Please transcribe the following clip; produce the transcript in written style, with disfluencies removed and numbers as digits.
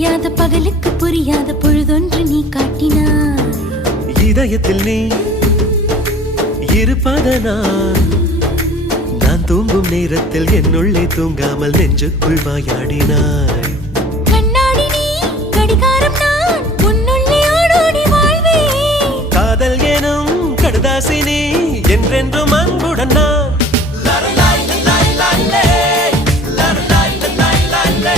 விடியாத பகலுக்கு புரியாத பொழுதொன்று நீ காட்டினாய். இதயத்தில் நீ இருப்பதனால் நான் தூங்கும் நேரத்தில் என்னுள்ளே தூங்காமல் நெஞ்சுக்குள் வாயாடினாய். கண்ணாடி நீ கடிகாரம் நான் உன்னுள்ளே ஓடோடி வாழ்வே. காதல் எனும் கடுதாசி நீ என்றென்றும் அன்புடன் நான்